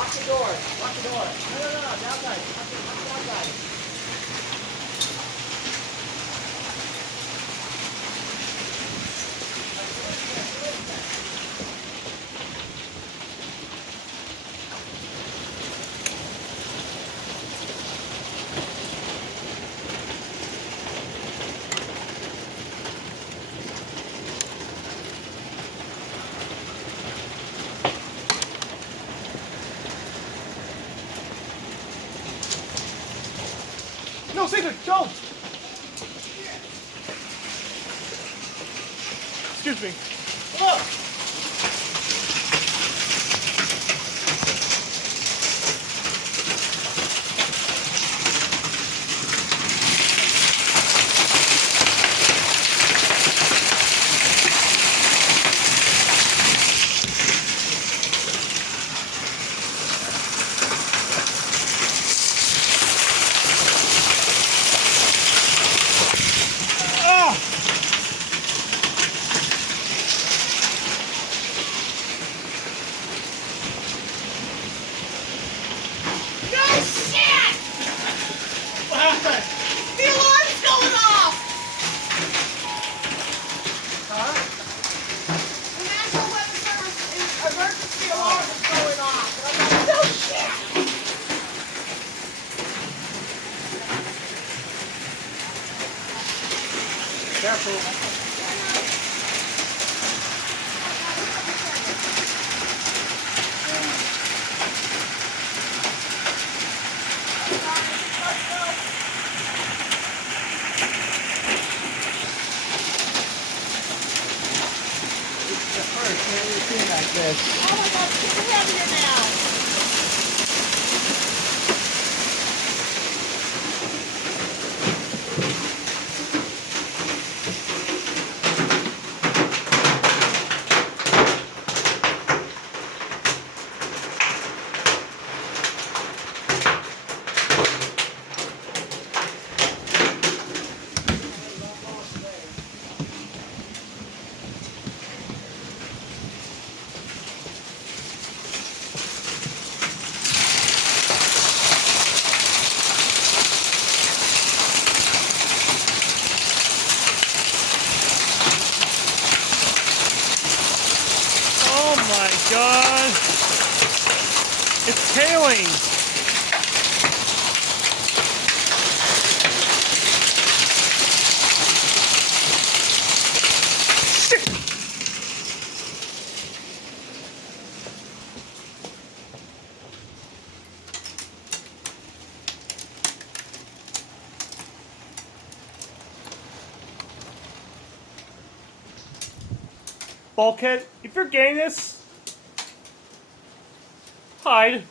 Lock the door. Lock the door. No, the outside. Lock the outside. No, Sigrid, don't! Excuse me. Look! Ah! No shit! What happened? The alarm's going off! Huh? The National Weather Service emergency alarm is going off. And I'm like, no shit! Careful. The first time you've seen like this. Oh my god, it's getting heavier now. Oh my god! It's tailings! Shit! Bulkhead, if you're getting this, hide.